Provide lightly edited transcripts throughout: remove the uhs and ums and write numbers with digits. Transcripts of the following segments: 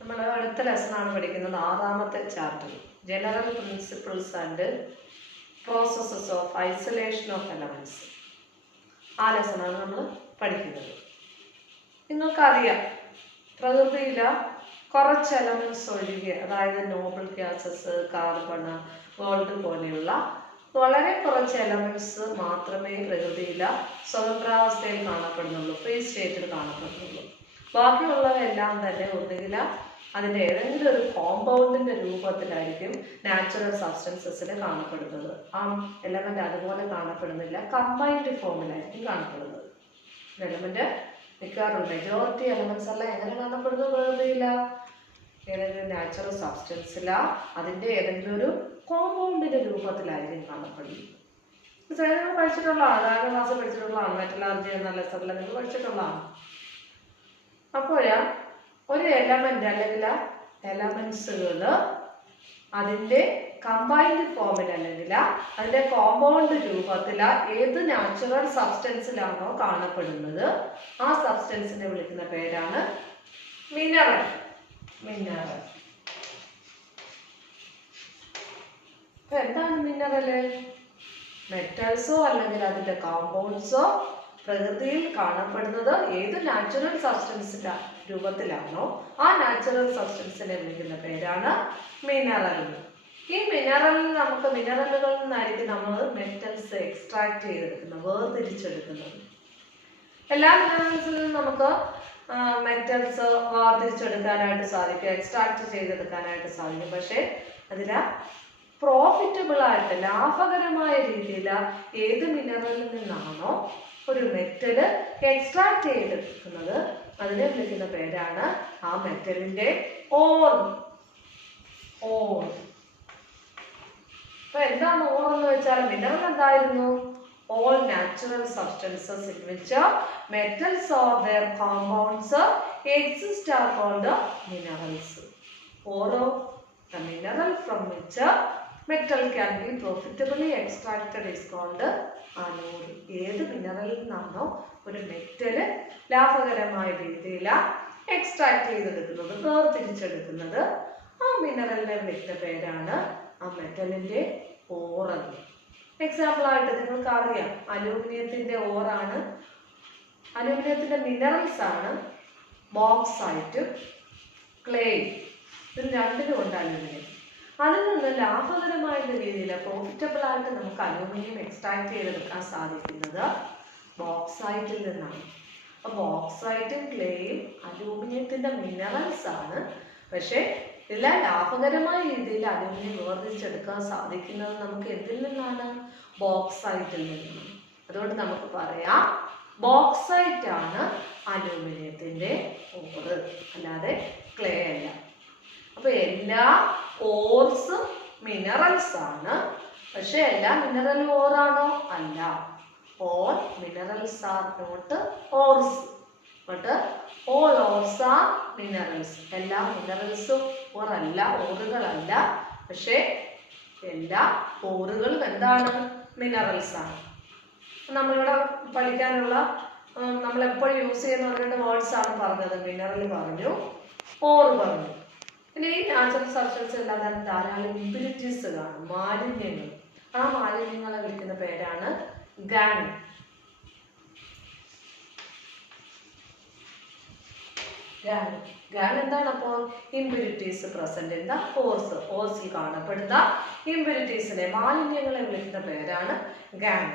നമ്മൾ അടുത്ത ലെസണാണ് പഠിക്കുന്നത്, ആറാമത്തെ chapter, general principles and processes of isolation of elements. ആ ലെസണാണ് നമ്മൾ പഠിക്കുന്നത്. നിങ്ങൾക്കറിയാം, പ്രകൃതിയിൽ കുറച്ച് എലമെൻറ്റ്സ് ഒഴികെ, അതായത് നോബിൾ ഗ്യാസസ്, കാർബൺ, ഗോൾഡ് പോലെയുള്ള വളരെ കുറച്ച് എലമെൻറ്റ്സ് മാത്രമേ പ്രകൃതിയിൽ സ്വതന്ത്രാവസ്ഥയിൽ കാണപ്പെടുന്നുള്ളൂ, ഫ്രീ സ്റ്റേറ്റിൽ കാണപ്പെടുന്നുള്ളൂ. ബാക്കിയുള്ളവയെല്ലാം തന്നെ ഒന്നുകിൽ അതിൻ്റെ ഏതെങ്കിലും ഒരു കോമ്പൗണ്ടിൻ്റെ രൂപത്തിലായിരിക്കും നാച്ചുറൽ സബ്സ്റ്റൻസസിൽ കാണപ്പെടുന്നത്. ആ എലമെൻ്റ് അതുപോലെ കാണപ്പെടുന്നില്ല, കമ്പൈൻഡ് ഫോമിലായിരിക്കും കാണപ്പെടുന്നത്. എലമെൻ്റ് മിക്കവാറും മെജോറിറ്റി എലമെൻറ്റ്സ് എല്ലാം എങ്ങനെ കാണപ്പെടുന്നത് പ്രകൃതിയില്ല, ഏതെങ്കിലും നാച്ചുറൽ സബ്സ്റ്റൻസില അതിൻ്റെ ഏതെങ്കിലും ഒരു കോമ്പൗണ്ടിൻ്റെ രൂപത്തിലായിരിക്കും കാണപ്പെടുന്നത്. നിങ്ങൾ പഠിച്ചിട്ടുള്ളതാണ്, 4ാം ക്ലാസ് പഠിച്ചിട്ടുള്ളതാണ്, മെറ്റലർജി എന്ന ലെസണിൽ നിങ്ങൾ പഠിച്ചിട്ടുള്ളതാണ്. അപ്പോൾ ഒരു എലമെൻ്റ് അല്ലെങ്കിൽ എലമെൻറ്റ്സുകൾ അതിൻ്റെ കമ്പൈൻഡ് ഫോമിൽ അല്ലെങ്കിൽ അതിൻ്റെ കോമ്പൗണ്ട് രൂപത്തിൽ ഏത് നാച്ചുറൽ സബ്സ്റ്റൻസിലാണോ കാണപ്പെടുന്നത് ആ സബ്സ്റ്റൻസിനെ വിളിക്കുന്ന പേരാണ് മിനറൽ. മിനറൽ. അപ്പൊ എന്താണ് മിനറല്? മെറ്റൽസോ അല്ലെങ്കിൽ അതിൻ്റെ കോമ്പൗണ്ട്സോ പ്രകൃതിയിൽ കാണപ്പെടുന്നത് ഏത് നാച്ചുറൽ സബ്സ്റ്റൻസിന്റെ രൂപത്തിലാണോ ആ നാച്ചുറൽ സബ്സ്റ്റൻസിനെ വിളിക്കുന്ന പേരാണ് മിനറൽ. ഈ മിനറലിൽ നമുക്ക് മിനറലുകളിൽ നിന്നായിരിക്കും നമ്മൾ മെറ്റൽസ് എക്സ്ട്രാക്ട് ചെയ്തെടുക്കുന്നത്, വേർതിരിച്ചെടുക്കുന്നത്. എല്ലാ മിനറൽസിൽ നിന്നും നമുക്ക് മെറ്റൽസ് വേർതിരിച്ചെടുക്കാനായിട്ട് സാധിക്കും, എക്സ്ട്രാക്ട് ചെയ്തെടുക്കാനായിട്ട് സാധിക്കും. പക്ഷേ അതിൽ പ്രോഫിറ്റബിൾ ആയിട്ട് ലാഭകരമായ രീതിയിൽ ഏത് മിനറലിൽ നിന്നാണോ ഒരു മെറ്റല് എക്സ്ട്രാക്ട് ചെയ്തെടുക്കുന്നത് അതിനെ വിളിക്കുന്ന പേരാണ് ആ മെറ്റലിന്റെ ഓർ. ഓർ. അപ്പൊ എന്താണ് ഓർ എന്ന് വെച്ചാൽ മിനറൽ എന്തായിരുന്നു? All natural substances in which metals or their compounds exist are called minerals. Or the mineral from which metal can be profitably extracted is called anode. ഏത് മിനറലിൽ നിന്നാണോ ഒരു മെറ്റല് ലാഭകരമായ രീതിയിൽ എക്സ്ട്രാക്ട് ചെയ്തെടുക്കുന്നത്, വേർതിരിച്ചെടുക്കുന്നത്, ആ മിനറലിനെ വിളിക്കുന്ന പേരാണ് ആ മെറ്റലിന്റെ ഓർ. എക്സാമ്പിൾ ആയിട്ട് നിങ്ങൾക്ക് അറിയാം, അലൂമിനിയത്തിന്റെ ഓറാണ്, അലൂമിനിയത്തിന്റെ മിനറൽസ് ആണ് ബോക്സൈറ്റ്, ക്ലേ. ഇതിൽ രണ്ടിലും ഉണ്ട് അലൂമിനിയം. അതിൽ നിന്ന് ലാഭകരമായ രീതിയിൽ പ്രോഫിറ്റബിൾ ആയിട്ട് നമുക്ക് അലൂമിനിയം എക്സ്ട്രാക്ട് ചെയ്തെടുക്കാൻ സാധിക്കുന്നത് ബോക്സൈറ്റിൽ നിന്നാണ്. അപ്പോൾ ബോക്സൈറ്റും ക്ലേയും അലൂമിനിയത്തിന്റെ മിനറൽസ് ആണ്. പക്ഷേ ഇതിലെ ലാഭകരമായ രീതിയിൽ അലൂമിനിയം വേർതിരിച്ചെടുക്കാൻ സാധിക്കുന്നത് നമുക്ക് എന്തിൽ നിന്നാണ്? ബോക്സൈറ്റിൽ നിന്നാണ്. അതുകൊണ്ട് നമുക്ക് പറയാം ബോക്സൈറ്റ് ആണ് അലൂമിനിയത്തിന്റെ ഓറ്, അല്ലാതെ ക്ലേ അല്ല. അപ്പൊ എല്ലാ ഓർസും മിനറൽസ് ആണ്. പക്ഷെ എല്ലാ മിനറലും ഓറാണോ? അല്ല. All minerals are not ores, but all ores are minerals. എല്ലാ മിനറൽസും ഓറല്ല, ഓറുകളല്ല. പക്ഷെ എല്ലാ ഓറുകളും എന്താണ്? മിനറൽസ് ആണ്. നമ്മളിവിടെ പഠിക്കാനുള്ള നമ്മളെപ്പോഴും യൂസ് ചെയ്യുന്ന 2 വേർഡ്സ് ആണ് പറഞ്ഞത്. മിനറൽ പറഞ്ഞു, ഓറ് പറഞ്ഞു. പിന്നെ ഈ നാച്ചുറൽ സബ്സ്റ്റൻസ് എല്ലാം തന്നെ ധാരാളം ഇമ്പ്യൂരിറ്റീസ് കാണും, മാലിന്യങ്ങൾ. ആ മാലിന്യങ്ങളെ വിളിക്കുന്ന പേരാണ് ഗാൻ. ഗാൻ എന്താണ്? അപ്പോൾ impurities present in the ores. ഓർസിൽ കാണപ്പെടുന്ന ഇമ്പ്യൂരിറ്റീസിനെ, മാലിന്യങ്ങളെ വിളിക്കുന്ന പേരാണ് ഗാൻ.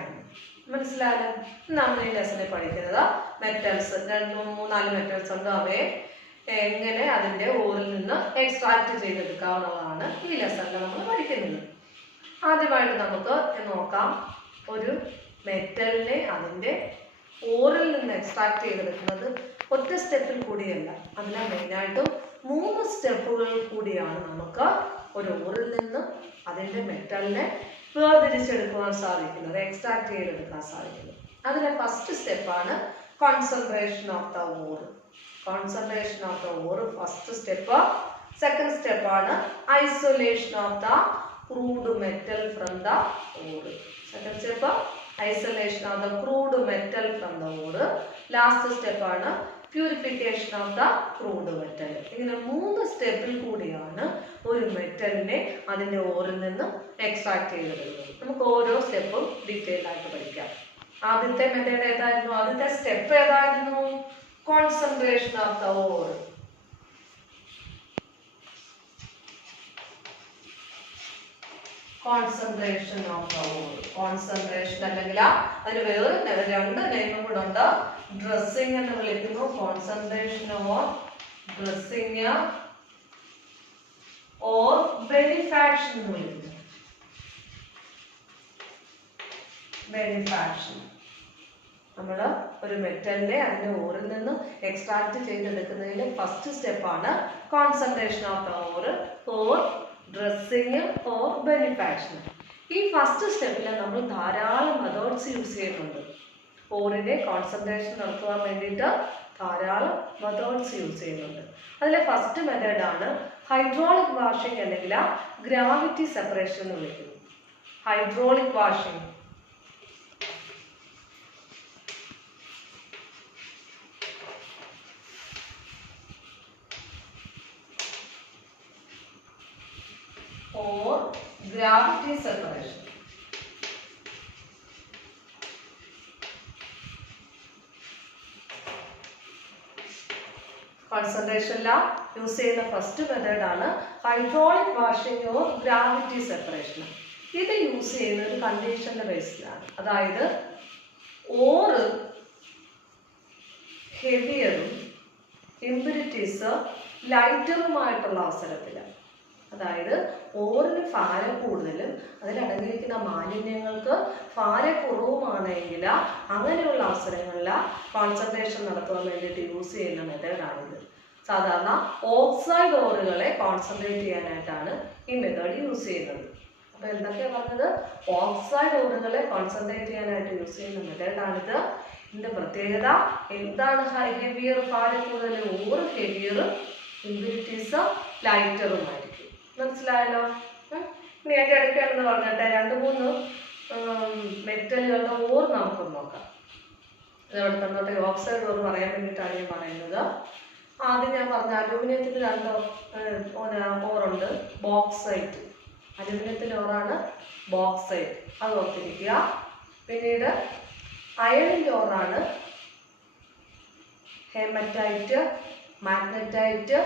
മനസ്സിലായാലും നമ്മൾ ഈ ലെസണിൽ പഠിക്കുന്നത് മെറ്റൽസ്, 2-3-4 മെറ്റൽസ് ഉണ്ട്, അവയെ എങ്ങനെ അതിൻ്റെ ഓറിൽ നിന്ന് എക്സ്ട്രാക്ട് ചെയ്തെടുക്കാവുന്നതാണ് ഈ ലെസണിൽ നമ്മൾ പഠിക്കുന്നത്. ആദ്യമായിട്ട് നമുക്ക് നോക്കാം, ഒരു മെറ്റലിനെ അതിൻ്റെ ഓറിൽ നിന്ന് എക്സ്ട്രാക്ട് ചെയ്തെടുക്കുന്നത് ഒറ്റ സ്റ്റെപ്പിൽ കൂടിയല്ല. അതിനെ മെയിനായിട്ടും 3 സ്റ്റെപ്പുകൾ കൂടിയാണ് നമുക്ക് ഒരു ഓറിൽ നിന്ന് അതിൻ്റെ മെറ്റലിനെ വേർതിരിച്ചെടുക്കുവാൻ സാധിക്കുന്നത്, എക്സ്ട്രാക്ട് ചെയ്തെടുക്കാൻ സാധിക്കുന്നത്. അതിലെ ഫസ്റ്റ് സ്റ്റെപ്പാണ് concentration of the ore. Concentration of the ore first step. Second സ്റ്റെപ്പാണ് isolation of the crude metal from the ore. Second step isolation of the crude metal from the ore. Last സ്റ്റെപ്പാണ് purification of the crude metal. ഇങ്ങനെ 3 സ്റ്റെപ്പിൽ കൂടിയാണ് ഒരു മെറ്റലിനെ അതിൻ്റെ ഓറിൽ നിന്ന് എക്സ്ട്രാക്ട് ചെയ്തെടുക്കുന്നത്. നമുക്ക് ഓരോ സ്റ്റെപ്പും ഡീറ്റെയിൽ ആയിട്ട് പഠിക്കാം. ആദ്യത്തെ മെത്തേഡ് ഏതായിരുന്നു? ആദ്യത്തെ സ്റ്റെപ്പ് ഏതായിരുന്നു? Concentration of the ore. Concentration of the ore. Concentration അല്ലെങ്കിൽ അതിന് വേറെ രണ്ട് നെയിമും കൂടെ ഉണ്ട്. ഡ്രസ്സിംഗ് എന്ന് വിളിക്കുന്നു. Concentration or dressing or beneficiation എന്ന് വിളിക്കുന്നു. ബെനിഫാക്ഷൻ. നമ്മൾ ഒരു മെറ്റലിനെ അതിൻ്റെ ഓറിൽ നിന്ന് എക്സ്ട്രാക്ട് ചെയ്തെടുക്കുന്നതിന് ഫസ്റ്റ് സ്റ്റെപ്പാണ് concentration of the ore or dressing or beneficiation. ഈ ഫസ്റ്റ് സ്റ്റെപ്പിൽ നമ്മൾ ധാരാളം മെത്തേഡ്സ് യൂസ് ചെയ്യുന്നുണ്ട്. ഓറിൻ്റെ കോൺസെൻട്രേഷൻ നടത്തുവാൻ വേണ്ടിയിട്ട് ധാരാളം മെത്തേഡ്സ് യൂസ് ചെയ്യുന്നുണ്ട്. അതിലെ ഫസ്റ്റ് മെത്തേഡാണ് ഹൈഡ്രോളിക് വാഷിംഗ് അല്ലെങ്കിൽ ഗ്രാവിറ്റി സെപ്പറേഷൻ എന്ന് വിളിക്കുന്നു. Hydraulic washing. or gravity separation. Concentration use the first method hydraulic washing or gravity separation. This use the condition based. That is, ore heavier impurities lighter അതായത് ഓറിന് ഭാരം കൂടുതലും അതിലടങ്ങിയിരിക്കുന്ന മാലിന്യങ്ങൾക്ക് ഭാരക്കുറവുമാണെങ്കിൽ അങ്ങനെയുള്ള അവസരങ്ങളിൽ concentration നടത്താൻ വേണ്ടിയിട്ട് യൂസ് ചെയ്യുന്ന മെത്തേഡാണിത്. സാധാരണ ഓക്സൈഡ് ഓറുകളെ കോൺസെൻട്രേറ്റ് ചെയ്യാനായിട്ടാണ് ഈ മെത്തേഡ് യൂസ് ചെയ്യുന്നത്. അപ്പോൾ എന്തൊക്കെയാണ് പറഞ്ഞത്? ഓക്സൈഡ് ഓറുകളെ കോൺസെൻട്രേറ്റ് ചെയ്യാനായിട്ട് യൂസ് ചെയ്യുന്ന മെത്തേഡാണിത്. ഇതിൻ്റെ പ്രത്യേകത എന്താണ്? ഹെവിയർ ഭാരം കൂടുതൽ, ഓറ് ഹെവിയർ, ഇമ്പ്യൂരിറ്റീസ് ലൈറ്ററുമായിരിക്കും. മനസ്സിലായല്ലോ? ഇനി എൻ്റെ അടുക്കാണെന്ന് പറഞ്ഞിട്ട് 2-3 മെറ്റലുകളുടെ ഓർ നമുക്ക് നോക്കാം. അതവിടെ തന്നോട്ടെ. ഓക്സൈഡ് ഓർ പറയാൻ വേണ്ടിയിട്ടാണ് ഞാൻ പറയുന്നത്. ആദ്യം ഞാൻ പറഞ്ഞ അലൂമിനിയത്തിന് 2 ഓറുണ്ട്. ബോക്സൈറ്റ്. അലൂമിനിയത്തിൻ്റെ ഓറാണ് ബോക്സൈറ്റ്. അത് ഓർത്തിരിക്കുക. പിന്നീട് അയണിൻ്റെ ഓറാണ് haematite, magnetite,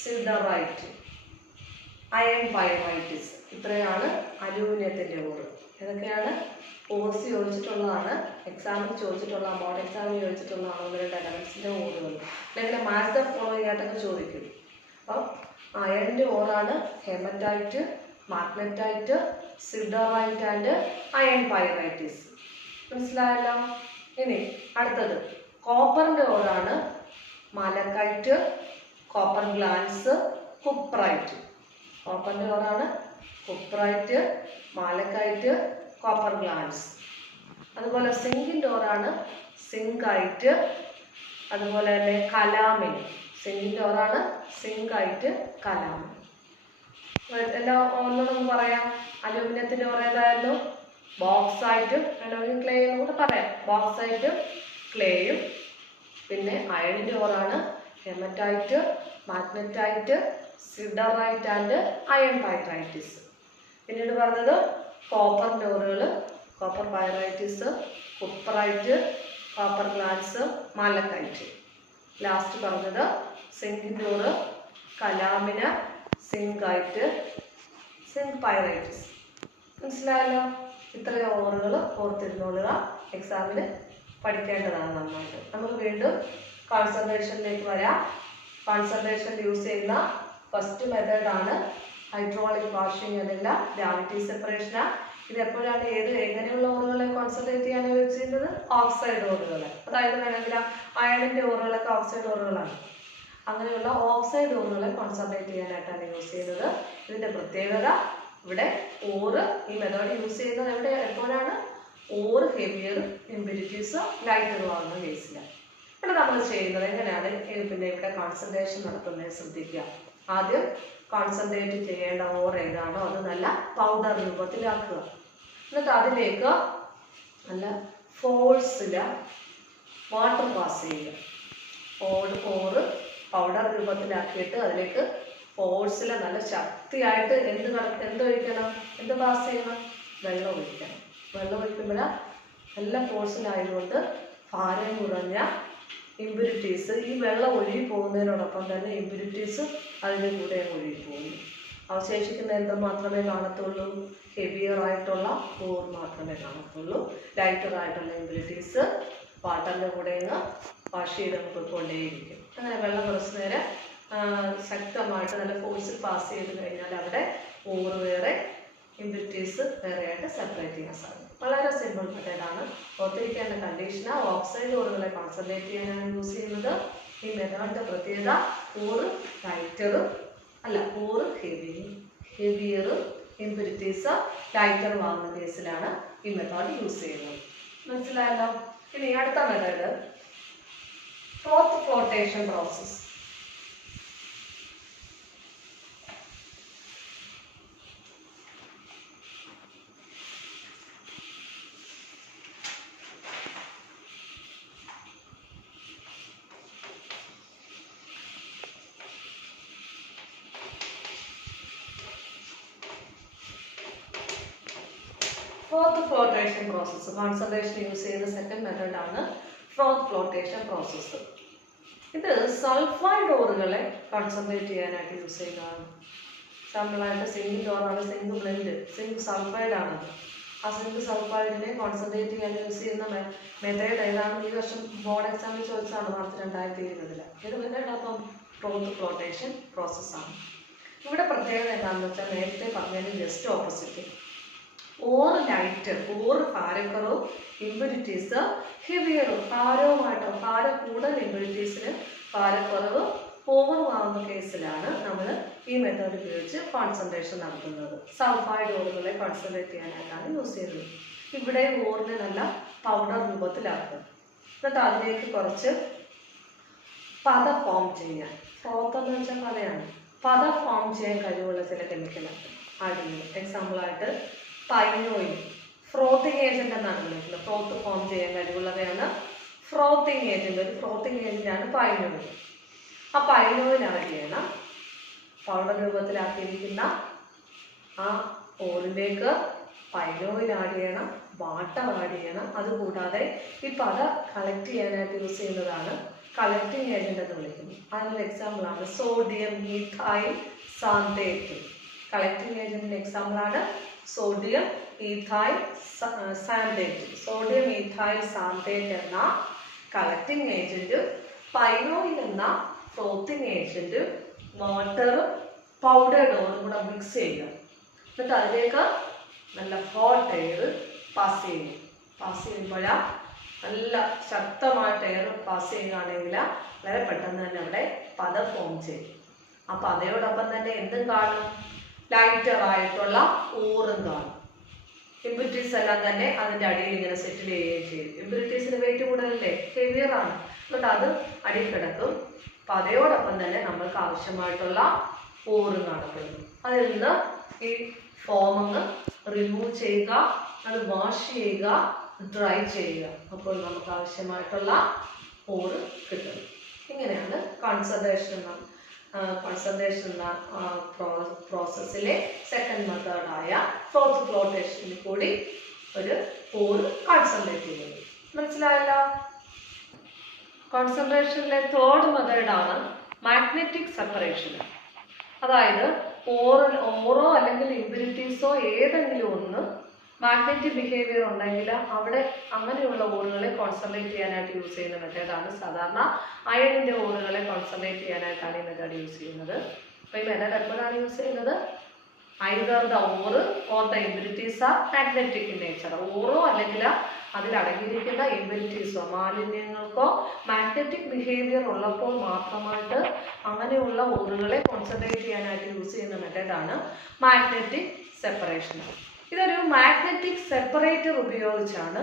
siderite, iron pyrites. ഇത്രയാണ് അലൂമിനിയത്തിൻ്റെ ഓറ്. ഏതൊക്കെയാണ്? OC ചോദിച്ചിട്ടുള്ളതാണ്, എക്സാമിന് ചോദിച്ചിട്ടുള്ള, ബോർഡ് എക്സാമിന് ചോദിച്ചിട്ടുള്ളതാണ് 1-2 എലമെൻസിൻ്റെ ഓറുകൾ. അല്ലെങ്കിൽ മാച്ച് ദ ഫോളോയിങ് ആയിട്ടൊക്കെ ചോദിക്കും. അപ്പം അയണിൻ്റെ ഓറാണ് haematite, magnetite, siderite and iron pyrites. മനസ്സിലായല്ലോ? ഇനി അടുത്തത് കോപ്പറിൻ്റെ ഓറാണ് മാലക്കൈറ്റ്, കോപ്പർ ഗ്ലാൻസ്, കുപ്രൈറ്റ്. കോപ്പറിൻ്റെ ഓറാണ് കുപ്രൈറ്റ്, മാലക്കൈറ്റ്, കോപ്പർ ഗ്ലാൻസ്. അതുപോലെ സിങ്കിൻ്റെ ഓറാണ് സിങ്കൈറ്റ്. അതുപോലെ തന്നെ കലാമിൻ. സിങ്കിൻ്റെ ഓറാണ് സിങ്കൈറ്റ്, കലാമിൻ. എല്ലാം ഒന്നുകൂടെ പറയാം. അലൂമിനിയത്തിൻ്റെ ഓർ ഏതായിരുന്നു? ബോക്സൈറ്റ്. അലൂമിനിയം ക്ലേ എന്ന് കൂടെ പറയാം. ബോക്സൈറ്റും ക്ലേയും. പിന്നെ അയണിൻ്റെ ഓറാണ് haematite, magnetite, siderite and iron pyrites. പിന്നീട് പറഞ്ഞത് കോപ്പറിൻ്റെ ഓറുകൾ copper pyrites, cuprite, copper glance, malachite. Last പറഞ്ഞത് സിങ്കിൻ്റെ ഓറ് കലാമിന, സിങ്കൈറ്റ്, സിങ്ക് പൈറൈറ്റിസ്. മനസ്സിലായല്ലോ? ഇത്രയും ഓറുകൾ ഓർത്തിരുന്നോളുക. എക്സാമിന് പഠിക്കേണ്ടതാണ് നന്നായിട്ട്. നമുക്ക് വീണ്ടും കോൺസെൻട്രേഷനിലേക്ക് വരാം. കോൺസെൻട്രേഷൻ യൂസ് ചെയ്യുന്ന ഫസ്റ്റ് മെത്തേഡാണ് ഹൈഡ്രോളിക് വാഷിംഗ് അല്ലെങ്കിൽ ഗ്രാവിറ്റി സെപ്പറേഷൻ. ഇത് എപ്പോഴാണ് എങ്ങനെയുള്ള ഓറുകളെ കോൺസെൻട്രേറ്റ് ചെയ്യാൻ യൂസ് ചെയ്യുന്നത്? ഓക്സൈഡ് ഓറുകൾ. അതായത് വേണമെങ്കിൽ അയണിൻ്റെ ഓറുകളൊക്കെ ഓക്സൈഡ് ഓറുകളാണ്. അങ്ങനെയുള്ള ഓക്സൈഡ് ഓറുകളെ കോൺസെൻട്രേറ്റ് ചെയ്യാനായിട്ടാണ് യൂസ് ചെയ്യുന്നത്. ഇതിൻ്റെ പ്രത്യേകത ഇവിടെ ഓറ് ഈ മെത്തേഡ് യൂസ് ചെയ്യുന്നത് എപ്പോഴാണ്? ഓറ് ഹെവിയർ, ഇമ്പ്യൂരിറ്റീസ് ലൈറ്റർ ആകുന്ന കേസിലാണ്. ഇവിടെ നമ്മൾ ചെയ്യുന്നത് എങ്ങനെയാണ്? പിന്നെ ഇവിടെ കോൺസെൻട്രേഷൻ നടത്തുന്നത് ശ്രദ്ധിക്കുക. ആദ്യം കോൺസെൻട്രേറ്റ് ചെയ്യേണ്ട ഓർ ഏതാണോ അത് നല്ല പൗഡർ രൂപത്തിലാക്കുക. എന്നിട്ട് അതിലേക്ക് നല്ല ഫോഴ്സിൽ വാട്ടർ പാസ് ചെയ്യുക. ഓറ് പൗഡർ രൂപത്തിലാക്കിയിട്ട് അതിലേക്ക് ഫോഴ്സിൽ നല്ല ശക്തിയായിട്ട് എന്തൊഴിക്കണം, എന്ത് പാസ് ചെയ്യണം, വെള്ളം ഒഴിക്കണം. വെള്ളം ഒഴിക്കുമ്പോൾ നല്ല ഫോഴ്സിലായതുകൊണ്ട് ഭാരം കുറഞ്ഞ ഇമ്പ്യൂരിറ്റീസ് ഈ വെള്ളം ഒഴുകി പോകുന്നതിനോടൊപ്പം തന്നെ ഇമ്പ്യൂരിറ്റീസ് അതിൻ്റെ കൂടെ ഒഴുകി പോകുന്നു. അവശേഷിക്കുന്ന എന്ത് മാത്രമേ കാണത്തുള്ളൂ, ഹെവിയർ ആയിട്ടുള്ള ഓർ മാത്രമേ കാണത്തുള്ളൂ. ലൈറ്റർ ആയിട്ടുള്ള ഇമ്പ്യൂരിറ്റീസ് വാട്ടറിൻ്റെ കൂടെ വാഷ് ചെയ്ത് നമുക്ക് കൊണ്ടേയിരിക്കും. അങ്ങനെ വെള്ളം കുറച്ച് നേരം ശക്തമായിട്ട് നല്ല ഫോഴ്സിൽ പാസ് ചെയ്ത് കഴിഞ്ഞാൽ അവിടെ ഓർ വേറെ ഇമ്പ്യൂരിറ്റീസ് വേറെയായിട്ട് സെപ്പറേറ്റ് ചെയ്യാൻ സാധിക്കും. വളരെ സിമ്പിൾ മെത്തേഡാണ്. ഓർത്തിരിക്കേണ്ട കണ്ടീഷന് ഓക്സൈഡ് ഓറുകളെ കോൺസെൻട്രേറ്റ് ചെയ്യാനാണ് യൂസ് ചെയ്യുന്നത്. ഈ മെത്തേഡിൻ്റെ പ്രത്യേകത ഓറ് ലൈറ്ററും അല്ല ഓറ് ഹെവിയർ ഇമ്പ്യൂരിറ്റീസ് ലൈറ്റർ വാങ്ങുന്ന കേസിലാണ് ഈ മെത്തേഡ് യൂസ് ചെയ്യുന്നത്. മനസ്സിലായല്ലോ. ഇനി അടുത്ത method froth flotation process. Froth flotation process concentration use ചെയ്യുന്ന സെക്കൻഡ് മെത്തേഡാണ് ഫ്രോത്ത് ഫ്ലോട്ടേഷൻ പ്രോസസ്സ്. ഇത് സൾഫൈഡ് ഓറുകളെ കോൺസെൻട്രേറ്റ് ചെയ്യാനായിട്ട് യൂസ് ചെയ്യുന്നതാണ്. സാമ്പിളായിട്ട് സിങ്ക് ഓറാണ് സിങ്ക് ബ്ലെൻഡ്, സിങ്ക് സൾഫൈഡ് ആണത്. ആ സിങ്ക് സൾഫൈഡിനെ കോൺസെൻട്രേറ്റ് ചെയ്യാൻ യൂസ് ചെയ്യുന്ന മെത്തേഡ് ഏതാണ്? ഈ വർഷം ബോർഡ് എക്സാമിൽ ചോദിച്ചതാണ് മാർച്ച് 2020. ഇത് മെത്തേഡ് അപ്പം ഫ്രോത്ത് ഫ്ലോട്ടേഷൻ പ്രോസസ്സാണ്. ഇവിടെ പ്രത്യേകത എന്താണെന്ന് വെച്ചാൽ നേരത്തെ പറഞ്ഞതിന് ജസ്റ്റ് ഓപ്പോസിറ്റ്. ഓറ് ലൈറ്റർ, ഓറ് ഭാരക്കുറവും ഇമ്പ്യൂരിറ്റീസ് ഹെവിയറും ഭാരവുമായിട്ടോ ഭാരം കൂടുതൽ ഇമ്പ്യൂരിറ്റീസിന് ഭാരക്കുറവ് ഓവർ ആവുന്ന കേസിലാണ് നമ്മൾ ഈ മെത്തേഡ് ഉപയോഗിച്ച് കോൺസെൻട്രേഷൻ നടത്തുന്നത്. സൾഫൈഡ് ഓറുകളെ കോൺസെൻട്രേറ്റ് ചെയ്യാനായിട്ടാണ് യൂസ് ചെയ്യുന്നത്. ഇവിടെ ഓറിനെ നല്ല പൗഡർ രൂപത്തിലാക്കും. എന്നിട്ട് അതിലേക്ക് കുറച്ച് പത ഫോം ചെയ്യാൻ, ഫ്രോത്ത് എന്ന് വെച്ചാൽ പതയാണ്, പത ഫോം ചെയ്യാൻ കഴിവുള്ള ചില കെമിക്കലാണ് ആഡ് ചെയ്യുന്നത്. എക്സാമ്പിളായിട്ട് പൈൻ ഓയിൽ ഫ്രോത്തിങ് ഏജന്റ് എന്നാണ് വിളിക്കുന്നത്. ഫ്രോത്ത് ഫോം ചെയ്യാൻ കഴിവുള്ളവയാണ് ഫ്രോത്തിങ് ഏജന്റ്. ഒരു ഫ്രോത്തിങ് ഏജന്റാണ് പൈൻ ഓയിൽ. ആ പൈൻ ഓയിൽ ആഡ് ചെയ്യണം. പൗഡർ രൂപത്തിലാക്കിയിരിക്കുന്ന ആ ഓറിലേക്ക് പൈൻ ഓയിൽ ആഡ് ചെയ്യണം, വാട്ടർ ആഡ് ചെയ്യണം. അതുകൂടാതെ ഈ പത കളക്ട് ചെയ്യാനായിട്ട് യൂസ് ചെയ്യുന്നതാണ് കളക്ടിങ് ഏജന്റ് എന്ന് വിളിക്കുന്നത്. അതിനൊരു എക്സാമ്പിളാണ് സോഡിയം ഈഥൈൽ സാന്തേറ്റ്. കളക്ടിങ് ഏജന്റിന്റെ എക്സാമ്പിളാണ് സോഡിയം ഈഥൈൽ സാന്തേറ്റ്. സോഡിയം ഈഥൈൽ സാന്തേറ്റ് എന്ന കളക്ടിങ് ഏജന്റ്, പൈൻ ഓയിൽ എന്ന ഫ്രോത്തിങ് ഏജന്റ്, വാട്ടറും പൗഡേർഡ് ഓറും കൂടെ മിക്സ് ചെയ്യുക. എന്നിട്ട് അതിലേക്ക് നല്ല ഹോട്ട് എയർ പാസ് ചെയ്യും. പാസ് ചെയ്യുമ്പോഴാണ് നല്ല ശക്തമായിട്ട് എയർ പാസ് ചെയ്യുകയാണെങ്കിൽ വളരെ പെട്ടെന്ന് തന്നെ അവിടെ പത ഫോം ചെയ്യും. ആ പതയോടൊപ്പം തന്നെ എന്തും കാണും, ലൈറ്ററായിട്ടുള്ള ഓറും കാണും. ഇമ്പ്യൂരിറ്റീസ് എല്ലാം തന്നെ അതിൻ്റെ അടിയിൽ ഇങ്ങനെ സെറ്റിൽ ചെയ്യുകയും ചെയ്യും. ഇമ്പ്യൂരിറ്റീസിന് വെയിറ്റ് കൂടുതലല്ലേ, ഹെവിയർ ആണ്. എന്നിട്ട് അത് അടിയിൽ കിടക്കും. പതയോടൊപ്പം തന്നെ നമ്മൾക്ക് ആവശ്യമായിട്ടുള്ള ഓറും കാണപ്പെടുന്നു. അതിൽ നിന്ന് ഈ ഫോമങ്ങ് റിമൂവ് ചെയ്യുക, അത് വാഷ് ചെയ്യുക, ഡ്രൈ ചെയ്യുക. അപ്പോൾ നമുക്ക് ആവശ്യമായിട്ടുള്ള ഓറ് കിട്ടും. ഇങ്ങനെയാണ് കോൺസെൻട്രേഷൻ എന്ന പ്രോസസ്സിലെ സെക്കൻഡ് മെത്തേഡായ ഫ്രോത്ത് ഫ്ലോട്ടേഷനിൽ കൂടി ഒരു ഓറ് കോൺസെൻട്രേറ്റ് ചെയ്യുന്നത്. മനസ്സിലായല്ലോ. കോൺസെൻട്രേഷനിലെ തേർഡ് മെത്തേഡാണ് മാഗ്നറ്റിക് സെപ്പറേഷൻ. അതായത് ഓറോ അല്ലെങ്കിൽ ഇമ്പ്യൂരിറ്റീസോ ഏതെങ്കിലും ഒന്ന് മാഗ്നറ്റിക് ബിഹേവിയർ ഉണ്ടെങ്കിൽ അവിടെ അങ്ങനെയുള്ള ഓറുകളെ കോൺസെൻട്രേറ്റ് ചെയ്യാനായിട്ട് യൂസ് ചെയ്യുന്ന മെത്തേഡാണ്. സാധാരണ അയണിൻ്റെ ഓറുകളെ കോൺസെൻട്രേറ്റ് ചെയ്യാനായിട്ടാണ് ഈ മെത്തേഡ് യൂസ് ചെയ്യുന്നത്. അപ്പോൾ ഈ മെത്തേഡ് എപ്പോഴാണ് യൂസ് ചെയ്യുന്നത്? Either the ore or the impurities are magnetic in nature. ഓറോ അല്ലെങ്കിൽ അതിലടങ്ങിയിരിക്കുന്ന ഇമ്പ്യൂരിറ്റീസോ മാലിന്യങ്ങൾക്കോ മാഗ്നറ്റിക് ബിഹേവിയർ ഉള്ളപ്പോൾ മാത്രമായിട്ട് അങ്ങനെയുള്ള ഓറുകളെ കോൺസെൻട്രേറ്റ് ചെയ്യാനായിട്ട് യൂസ് ചെയ്യുന്ന മെത്തേഡാണ് മാഗ്നറ്റിക് സെപ്പറേഷൻ. ഇതൊരു മാഗ്നറ്റിക് സെപ്പറേറ്റർ ഉപയോഗിച്ചാണ്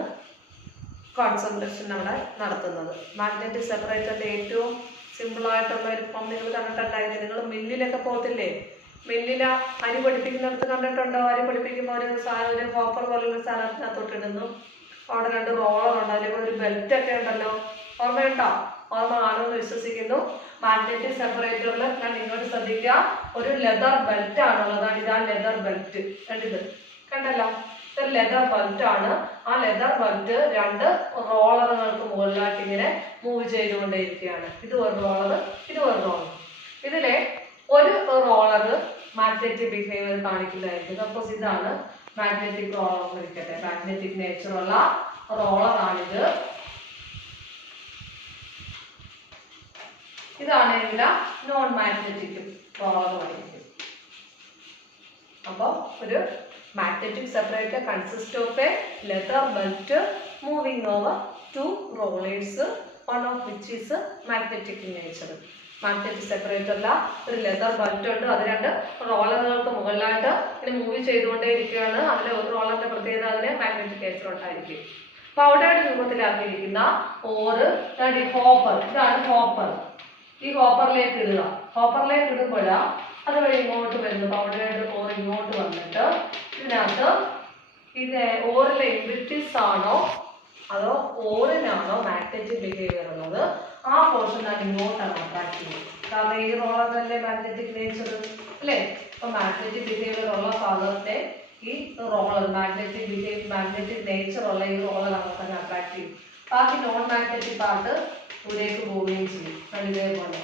കോൺസെൻട്രേഷൻ അവിടെ നടത്തുന്നത്. മാഗ്നറ്റിക് സെപ്പറേറ്ററിൻ്റെ ഏറ്റവും സിമ്പിളായിട്ടുള്ള ഒരു ഫോം നിങ്ങൾ കണ്ടിട്ടുണ്ടായിരുന്നു. നിങ്ങൾ മില്ലിലൊക്കെ പോകത്തില്ലേ, മില്ലിൽ അരി പൊടിപ്പിക്കുന്നിടത്ത് കണ്ടിട്ടുണ്ടോ? അരി പൊടിപ്പിക്കുമ്പോൾ ഒരു കോപ്പർ പോലുള്ള സാധനത്തിനകത്തോട്ട് ഇടുന്നു. അവിടെ 2 റോളറുണ്ട്, അതിലേക്ക് ഒരു ബെൽറ്റൊക്കെ ഉണ്ടല്ലോ, ഓർമ്മയുണ്ടോ? ഓർമ്മ കാണുമെന്ന് വിശ്വസിക്കുന്നു. മാഗ്നറ്റിക് സെപ്പറേറ്ററിൽ ഞാൻ ഇങ്ങോട്ട് ശ്രദ്ധിക്കുക, ഒരു ലെതർ ബെൽറ്റ് ആണുള്ളത്. ഇതാണ് ലെതർ ബെൽറ്റ്. കണ്ടിത് കണ്ടല്ലോ, ഇതൊരു ലെതർ ബെൽറ്റ് ആണ്. ആ ലെതർ ബെൽറ്റ് രണ്ട് റോളറുകൾക്ക് മുകളിലായിട്ട് ഇങ്ങനെ മൂവ് ചെയ്തുകൊണ്ടേയിരിക്കുകയാണ്. ഇത് ഒരു റോളർ, ഇത് ഒരു റോളർ. ഇതിലെ ഒരു റോളർ മാഗ്നറ്റിക് ബിഹേവിയർ കാണിക്കുന്നതായിരിക്കും. സപ്പോസ് ഇതാണ് മാഗ്നറ്റിക് റോളർ എന്ന് ഇരിക്കട്ടെ, മാഗ്നറ്റിക് നേച്ചറുള്ള റോളറാണിത്. ഇതാണെങ്കിൽ നോൺ മാഗ്നറ്റിക് റോളറുമായിരിക്കും. അപ്പോൾ ഒരു magnetic separator consists of a leather belt moving over two rollers, one of which is magnetic in nature. Magnetic സെപ്പറേറ്ററിൽ ഒരു ലെതർ ബെൽറ്റ് ഉണ്ട്. അത് രണ്ട് റോളറുകൾക്ക് മുകളിലായിട്ട് ഇങ്ങനെ മൂവ് ചെയ്തുകൊണ്ടേ ഇരിക്കുകയാണ്. അതിലെ ഒരു റോളറിന്റെ പ്രത്യേകത അതിന് മാഗ്നറ്റിക് നേച്ചർ ഉണ്ടായിരിക്കും. പൗഡേർഡ് രൂപത്തിലാക്കിയിരിക്കുന്ന ഓറ് ഹോപ്പർ, ഇതാണ് ഹോപ്പർ. ഈ ഹോപ്പറിലേക്ക് ഇടുക. ഹോപ്പറിലേക്ക് ഇടുമ്പോൾ അത് വഴി ഇങ്ങോട്ട് വരുന്നു. പൗഡേർഡ് ഓർ ഇങ്ങോട്ട് വന്നിട്ട് ഇതിനകത്ത് ഇത് ഓറിലെ ഇമ്പിറ്റിസ് ആണോ അതോ ഓറിനാണോ മാഗ്നറ്റിക് ബിഹേവിയർ ഉള്ളത്, ആ പോർഷൻ ഞാൻ ഇങ്ങോട്ടാണ് അട്രാക്ട് ചെയ്യുന്നത്. കാരണം ഈ റോളറിന്റെ മാഗ്നറ്റിക് നേച്ചർ അല്ലേ. അപ്പൊ മാഗ്നറ്റിക് ബിഹേവിയർ ഉള്ള ഭാഗത്തെ ഈ റോളർ മാഗ്നറ്റിക് നേച്ചർ ഉള്ള ഈ റോളർ അങ്ങനെ അട്രാക്ട് ചെയ്യും. ബാക്കി നോൺ മാഗ്നറ്റിക് പാർട്ട് ഇവിടേക്ക് പോവുകയും ചെയ്യും. ഇതേപോലെ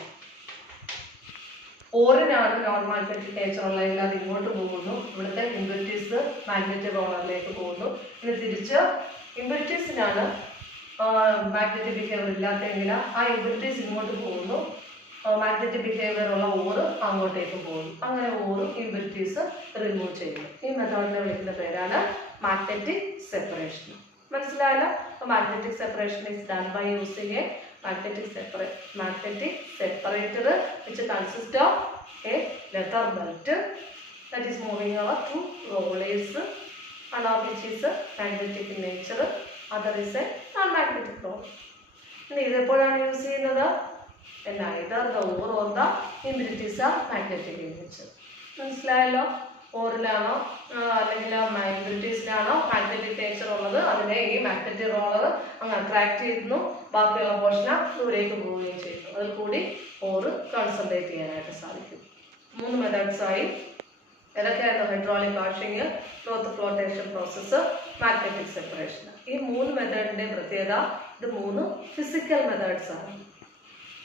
ഓറിനാണ് നോൺ മാഗ്നറ്റിക് നേച്ചർ ഉള്ളതെങ്കിൽ അത് ഇങ്ങോട്ട് പോകുന്നു. ഇവിടുത്തെ ഇമ്പിറ്റിസ് മാഗ്നറ്റിക് റോളറിലേക്ക് പോകുന്നു. ഇനി തിരിച്ച് ഇമ്പിറ്റിസിനാണ് മാഗ്നറ്റിക് ബിഹേവിയർ ഇല്ലാത്തെങ്കിൽ ആ ഇമ്പിറ്റിസ് ഇങ്ങോട്ട് പോകുന്നു. മാഗ്നറ്റിക് ബിഹേവിയർ ഉള്ള ഓറ് അങ്ങോട്ടേക്ക് പോകുന്നു. അങ്ങനെ ഓറും ഇമ്പിറ്റിസ് റിമൂവ് ചെയ്യുന്നു. ഈ മെത്തേഡിനെ വിളിക്കുന്ന പേരാണ് മാഗ്നറ്റിക് സെപ്പറേഷൻ. മനസ്സിലായല്ലോ? Magnetic separation is done by using a magnetic separator which consists of a leather belt that is moving over two rollers, one of which is magnetic in nature, other is a non-magnetic roller. And this is use ചെയ്യുന്നത് neither the ore or the impurities are magnetic in nature. മനസ്സിലായല്ലോ? ഓറിലാണോ അല്ലെങ്കിൽ ഇമ്പ്യൂരിറ്റീസിലാണോ magnetic nature ഉള്ളത്, അതിനെ ഈ magnetic roller അങ്ങ് attract ചെയ്യുന്നു. ബാക്കിയുള്ള പോർഷന് ദൂരേക്ക് പോവുകയും ചെയ്യുന്നു. അതിൽ കൂടി ഓറ് കോൺസെൻട്രേറ്റ് ചെയ്യാനായിട്ട് സാധിക്കും. 3 മെത്തേഡ്സ് ആയി. ഏതൊക്കെയായിരുന്നു? Hydraulic washing, cloth flotation process, magnetic separation. ഈ 3 മെത്തേഡിന്റെ പ്രത്യേകത ഇത് 3 ഫിസിക്കൽ മെത്തേഡ്സ് ആണ്.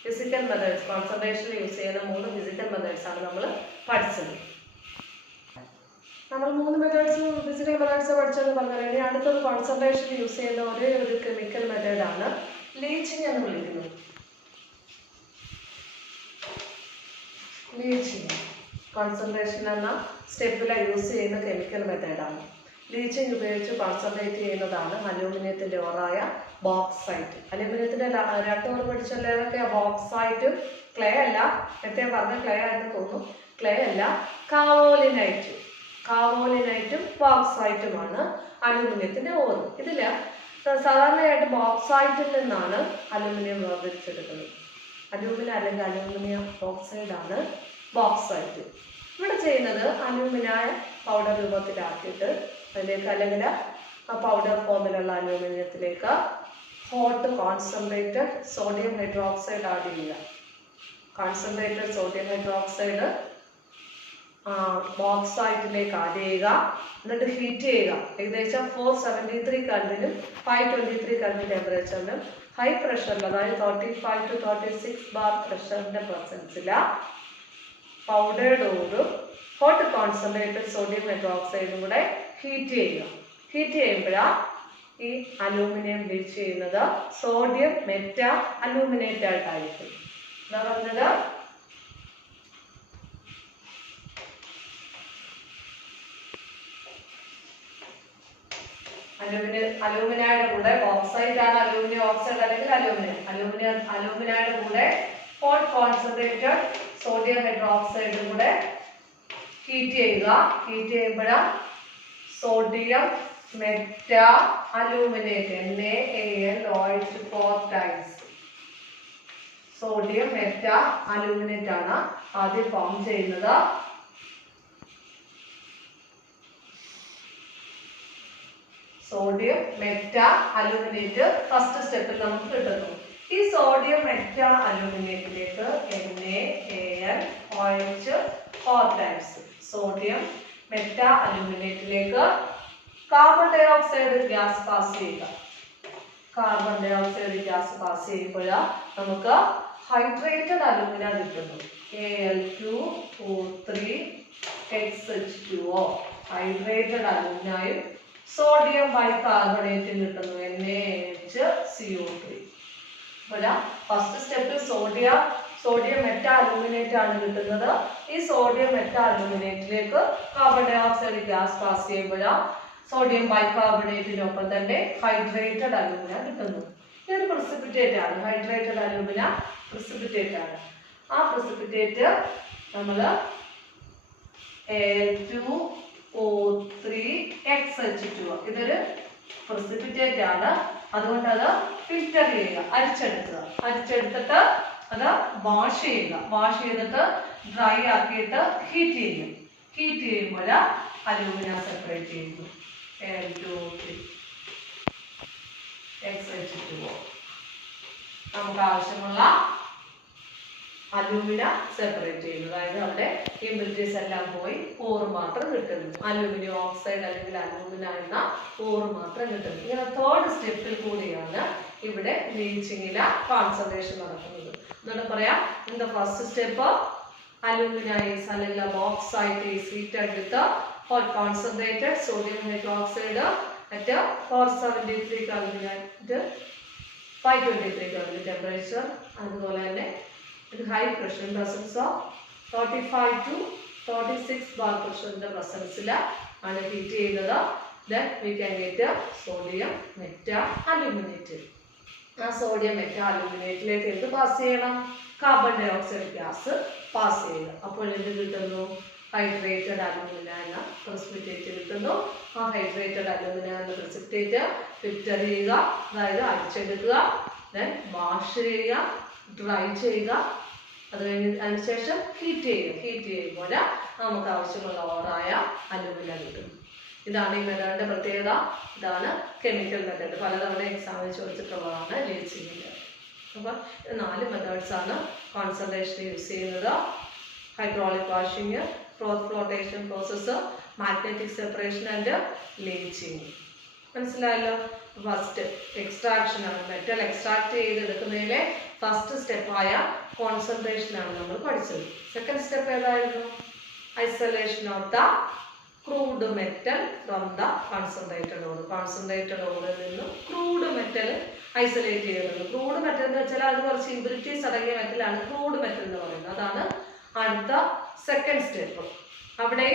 ഫിസിക്കൽ മെത്തേഡ്സ് കോൺസെൻട്രേഷനിൽ യൂസ് ചെയ്യുന്ന 3 ഫിസിക്കൽ മെത്തേഡ്സ് ആണ് നമ്മൾ പഠിച്ചത്. നമ്മൾ 3 മെത്തേഡ്സ് ഫിസിക്കൽ മെത്തേഡ്സ് പഠിച്ചെന്ന് പറഞ്ഞാൽ ഇനി അടുത്തത് കോൺസെൻട്രേഷൻ യൂസ് ചെയ്യുന്ന ഒരേ ഒരു കെമിക്കൽ മെത്തേഡാണ് ലീച്ചിങ് എന്ന് വിളിക്കുന്നത്. ലീച്ചിങ് കോൺസെൻട്രേഷൻ എന്ന സ്റ്റെപ്പിൽ യൂസ് ചെയ്യുന്ന കെമിക്കൽ മെത്തേഡാണ്. ലീച്ചിങ് ഉപയോഗിച്ച് കോൺസെൻട്രേറ്റ് ചെയ്യുന്നതാണ് അലൂമിനിയത്തിൻ്റെ ഓറായ ബോക്സൈറ്റ്. അലൂമിനിയത്തിൻ്റെ 2 ഓർ പഠിച്ചല്ലോ. ഏതൊക്കെയാ? ബോക്സൈറ്റും ക്ലേ അല്ല, നേരത്തെ പറഞ്ഞ ക്ലേ ആയിട്ട് തോന്നുന്നു. ക്ലേ അല്ല, കാവോലിനൈറ്റും ബോക്സൈറ്റുമാണ് അലൂമിനിയത്തിൻ്റെ ഓറ്. ഇതിൽ സാധാരണയായിട്ട് ബോക്സൈറ്റിൽ നിന്നാണ് അലൂമിനിയം വേർതിരിച്ചെടുക്കുന്നത്. അലൂമിനിയം അല്ലെങ്കിൽ അലൂമിനിയം ഓക്സൈഡാണ് ബോക്സൈറ്റ്. ഇവിടെ ചെയ്യുന്നത് അലൂമിനായ പൗഡർ രൂപത്തിലാക്കിയിട്ട് അതിലേക്ക് അല്ലെങ്കിൽ പൗഡർ ഫോമിലുള്ള അലൂമിനിയത്തിലേക്ക് hot concentrated sodium hydroxide add ചെയ്യുക. കോൺസെൻട്രേറ്റഡ് സോഡിയം ഹൈഡ്രോക്സൈഡ് ബോക്സൈറ്റിലേക്ക് ആഡ് ചെയ്യുക. എന്നിട്ട് ഹീറ്റ് ചെയ്യുക. ഏകദേശം 473 കെൽവിനും 523 കെൽവിൻ ടെമ്പറേച്ചറിനും ഹൈ പ്രഷറിൽ, അതായത് 35 to 36 ബാർ പ്രഷറിന്റെ പ്രസൻസിൽ പൗഡേർഡ് ഓറും ഹോട്ട് കോൺസെൻട്രേറ്റഡ് സോഡിയം ഹൈഡ്രോക്സൈഡും കൂടെ ഹീറ്റ് ചെയ്യുക. ഹീറ്റ് ചെയ്യുമ്പോഴാണ് ഈ അലൂമിനിയം ലീച്ച് ചെയ്യുന്നത് സോഡിയം മെറ്റാ അലൂമിനേറ്റ് ആയിട്ടായിരിക്കും. എന്താ പറഞ്ഞത്? അലൂമിനയുടെ കൂടെ ബോക്സൈറ്റ് ആണ് അലൂമിനിയം ഓക്സൈഡ് അല്ലെങ്കിൽ അലൂമിനയുടെ കൂടെ ഹോട്ട് കോൺസെൻട്രേറ്റഡ് സോഡിയം ഹൈഡ്രോക്സൈഡും കൂടെ ഹീറ്റ് ചെയ്യുക. ഹീറ്റ് ചെയ്യുമ്പോഴാണ് sodium meta aluminate NaAlOH 4 times sodium meta aluminate ആണ് ആദ്യം ഫോം ചെയ്യുന്നത്. സോഡിയം മെറ്റാ അലൂമിനേറ്റ് ഫസ്റ്റ് സ്റ്റെപ്പിൽ നമുക്ക് കിട്ടുന്നു. ഈ സോഡിയം മെറ്റാ അലൂമിനേറ്റിലേക്ക് NaAlOH 4 ടൈംസ് സോഡിയം മെറ്റാ അലൂമിനേറ്റിലേക്ക് carbon dioxide gas pass ചെയ്യുക. Carbon dioxide gas pass ചെയ്യുമ്പോൾ നമുക്ക് ഹൈഡ്രേറ്റഡ് അലൂമിന കിട്ടുന്നു. Al2O3XH2O ഹൈഡ്രേറ്റഡ് അലൂമിനായും സോഡിയം ബൈകാർബണേറ്റും കിട്ടുന്നു NaHCO3. ഫസ്റ്റ് സ്റ്റെപ്പിൽ സോഡിയം മെറ്റാ അലൂമിനേറ്റ് ആണ് കിട്ടുന്നത്. ഈ സോഡിയം മെറ്റാ അലൂമിനേറ്റിലേക്ക് carbon dioxide gas pass ചെയ്യുമ്പോൾ സോഡിയം ബൈകാർബണേറ്റിനൊപ്പം തന്നെ ഹൈഡ്രേറ്റഡ് അലൂമിന കിട്ടുന്നു. ഇതൊരു പ്രസിപ്പിറ്റേറ്റ് ആണ്. ഹൈഡ്രേറ്റഡ് അലൂമിന പ്രസിപ്പിറ്റേറ്റ് ആണ്. ആ പ്രസിപ്പിറ്റേറ്റ് നമ്മൾ Al2O3XH2O ഇതൊരു പ്രസിപ്പിറ്റേറ്റ് ആണ്. അതുകൊണ്ട് അത് ഫിൽറ്റർ ചെയ്യുക, അരിച്ചെടുത്തിട്ട് അത് വാഷ് ചെയ്യുക. വാഷ് ചെയ്തിട്ട് ഡ്രൈ ആക്കിയിട്ട് ഹീറ്റ് ചെയ്യുമ്പോൾ അലൂമിന സെപ്പറേറ്റ് ചെയ്യുന്നു. Al2O3XH2O നമുക്ക് ആവശ്യമുള്ള അലൂമിന സെപ്പറേറ്റ് ചെയ്യുന്നു. അതായത് അവിടെ ഇമ്പ്യൂരിറ്റീസ് എല്ലാം പോയി ഓറ് മാത്രം കിട്ടുന്നു. അലൂമിനിയം ഓക്സൈഡ് അല്ലെങ്കിൽ അലൂമിന എന്ന ഓറ് മാത്രം കിട്ടുന്നു. ഇങ്ങനെ തേർഡ് സ്റ്റെപ്പിൽ കൂടിയാണ് ഇവിടെ ലീച്ചിങ്ങിലെ കോൺസെൻട്രേഷൻ നടക്കുന്നത്. എന്നിട്ട് പറയാം, in the first step alumina is അല്ലെങ്കിൽ bauxite is heated with hot concentrated sodium hydroxide at 473 Kelvin at 523 Kelvin temperature. അതുപോലെ തന്നെ high pressure in presence of 35 to 36 bar pressure in the presence ആണ് heat ചെയ്യുന്നത്. Then we can get sodium meta aluminate. ആ sodium meta അലൂമിനേറ്റിലേക്ക് എന്ത് pass ചെയ്യണം? Carbon dioxide gas pass ചെയ്യുക. അപ്പോൾ എന്ത് കിട്ടുന്നു? ഹൈഡ്രേറ്റഡ് അലൂമിന എന്ന പ്രസിപ്പിറ്റേറ്റ് കിട്ടുന്നു. ആ ഹൈഡ്രേറ്റഡ് അലൂമിന എന്ന പ്രസിപ്പിറ്റേറ്റ് ഫിൽറ്റർ ചെയ്യുക, അതായത് അരിച്ചെടുക്കുക, ദെൻ വാഷ് ചെയ്യുക, ഡ്രൈ ചെയ്യുക, അതിനുശേഷം ഹീറ്റ് ചെയ്യുക. ഹീറ്റ് ചെയ്യുമ്പോൾ നമുക്ക് ആവശ്യമുള്ള ഓറായ അലൂമിന കിട്ടുന്നു. ഇതാണ് ഈ മെത്തേഡിന്റെ പ്രത്യേകത. ഇതാണ് കെമിക്കൽ മെത്തേഡ്. പലതവണ എക്സാമിൽ ചോദിച്ചിട്ടുള്ളതാണ് ലീച്ചിങ്ങിൻ്റെ. അപ്പം 4 മെത്തേഡ്സ് ആണ് കോൺസെൻട്രേഷൻ യൂസ് ചെയ്യുന്നത്. Hydraulic washing, flotation process, magnetic separation and leaching. മനസ്സിലായല്ലോ? ഫസ്റ്റ് എക്സ്ട്രാക്ഷൻ ആണ്. മെറ്റൽ എക്സ്ട്രാക്ട് ചെയ്തെടുക്കുന്നതിലെ ഫസ്റ്റ് സ്റ്റെപ്പായ കോൺസെൻട്രേഷൻ ആണ് നമ്മൾ പഠിച്ചത്. സെക്കൻഡ് സ്റ്റെപ്പ് ഏതായിരുന്നു? Isolation of the crude metal from the concentrated ore. Concentrated ഓറിൽ നിന്നും ക്രൂഡ് മെറ്റൽ ഐസൊലേറ്റ് ചെയ്യുന്നത്. ക്രൂഡ് മെറ്റൽ എന്ന് വെച്ചാൽ അത് കുറച്ച് ഇമ്പ്യൂരിറ്റീസ് അടങ്ങിയ മെറ്റലാണ് ക്രൂഡ് മെറ്റൽ എന്ന് പറയുന്നത്. അതാണ് അടുത്ത സെക്കൻഡ് സ്റ്റെപ്പ്. അവിടെ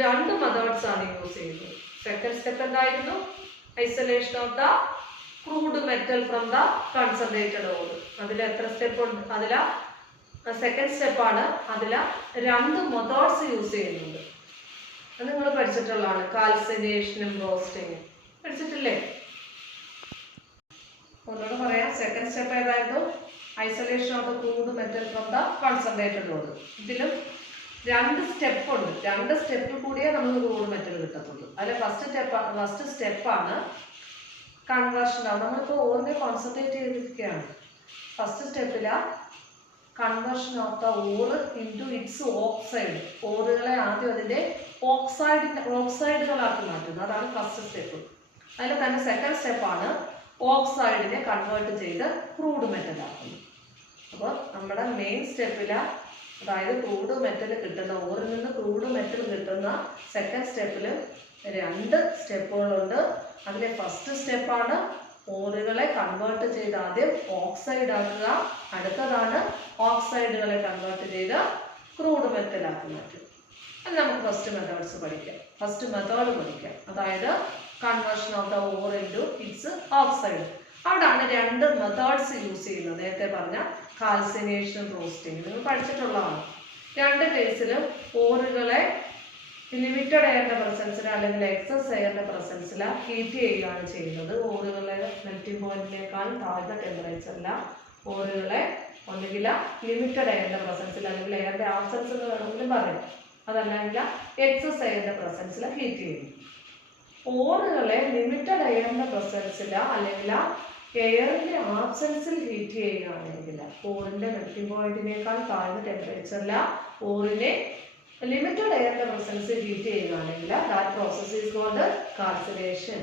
2 മെത്തേഡ്സ് ആണ് യൂസ് ചെയ്യുന്നത്. സെക്കൻഡ് സ്റ്റെപ്പ് എന്തായിരുന്നു? Isolation of the crude metal from the concentrated or. അതിൽ എത്ര സ്റ്റെപ്പ് ഉണ്ട്? അതിൽ സെക്കൻഡ് സ്റ്റെപ്പാണ്. അതിൽ 2 മെത്തേഡ്സ് യൂസ് ചെയ്യുന്നുണ്ട്. അത് നിങ്ങൾ പഠിച്ചിട്ടുള്ളതാണ്. കാൽസിനേഷനും റോസ്റ്റിങ്ങും പഠിച്ചിട്ടില്ലേ? ഒന്നുകൂടെ പറയാം. സെക്കൻഡ് സ്റ്റെപ്പ് ഏതായിരുന്നു? Isolation of the crude metal from the concentrated or. ഇതിലും 2 സ്റ്റെപ്പ് ഉണ്ട്. 2 സ്റ്റെപ്പിൽ കൂടിയേ നമുക്ക് ക്രൂഡ് മെറ്റൽ കിട്ടത്തുള്ളൂ. അതിൽ ഫസ്റ്റ് സ്റ്റെപ്പാണ് കൺവേർഷൻ. നമ്മളിപ്പോൾ ഓറിനെ കോൺസെൻട്രേറ്റ് ചെയ്തിരിക്കുകയാണ്. ഫസ്റ്റ് സ്റ്റെപ്പില് conversion of the ore into its oxide. ഓറുകളെ ആദ്യം അതിൻ്റെ ഓക്സൈഡുകളാക്കി മാറ്റുന്നു. അതാണ് ഫസ്റ്റ് സ്റ്റെപ്പ്. അതിൽ തന്നെ സെക്കൻഡ് സ്റ്റെപ്പാണ് ഓക്സൈഡിനെ കൺവേർട്ട് ചെയ്ത് ക്രൂഡ് മെറ്റൽ ആക്കുന്നു. അപ്പോൾ നമ്മുടെ മെയിൻ സ്റ്റെപ്പിൽ, അതായത് ക്രൂഡ് മെറ്റൽ കിട്ടുന്ന ഓറിൽ നിന്ന് ക്രൂഡ് മെറ്റൽ കിട്ടുന്ന സെക്കൻഡ് സ്റ്റെപ്പിൽ 2 സ്റ്റെപ്പുകളുണ്ട്. അതിലെ ഫസ്റ്റ് സ്റ്റെപ്പാണ് ഓറുകളെ കൺവേർട്ട് ചെയ്ത് ആദ്യം ഓക്സൈഡ് ആക്കുക. അടുത്തതാണ് ഓക്സൈഡുകളെ കൺവേർട്ട് ചെയ്ത് ക്രൂഡ് മെറ്റൽ ആക്കി മാറ്റുക. അത് നമുക്ക് ഫസ്റ്റ് മെത്തേഡ്സ് പഠിക്കാം. ഫസ്റ്റ് മെത്തേഡ് പഠിക്കാം, അതായത് conversion of the ore into its oxide. അവിടെയാണ് 2 മെത്തേഡ്സ് യൂസ് ചെയ്യുന്നത്. നേരത്തെ പറഞ്ഞ കാൽസിനേഷൻ, റോസ്റ്റിംഗ് നിങ്ങൾ പഠിച്ചിട്ടുള്ളതാണ്. 2 കേസിലും ഓറുകളെ ലിമിറ്റഡ് എയറിന്റെ പ്രസൻസിൽ അല്ലെങ്കിൽ എക്സസ് എയറിന്റെ പ്രസൻസിൽ ഹീറ്റ് ചെയ്യുകയാണ് ചെയ്യുന്നത്. ഓറുകളെ മെൽറ്റിംഗ് പോയിന്റിനേക്കാൾ താഴ്ന്ന ടെമ്പറേച്ചറിൽ ഓറുകളെ ഒന്നുകിൽ ലിമിറ്റഡ് എയറിന്റെ പ്രസൻസിൽ അല്ലെങ്കിൽ എയറിന്റെ ആബ്സൻസ് എന്ന് വേണമെങ്കിലും പറയും, അതല്ലെങ്കിൽ എക്സസ് എയറിന്റെ പ്രസൻസിൽ ഹീറ്റ് ചെയ്യുന്നു. ഓറുകളെ ലിമിറ്റഡ് എയറിന്റെ പ്രസൻസിൽ അല്ലെങ്കിൽ എയറിന്റെ ആബ്സെൻസിൽ ഹീറ്റ് ചെയ്യുകയാണെങ്കിൽ ഓറിന്റെ മെൽറ്റിംഗ് പോയിന്റിനേക്കാൾ താഴ്ന്ന ടെമ്പറേച്ചറിൽ ഓറിനെ ലിമിറ്റഡ് എയറിന്റെ പ്രസൻസ് ഹീറ്റ് ചെയ്യുകയാണെങ്കിൽ that process is called calcination.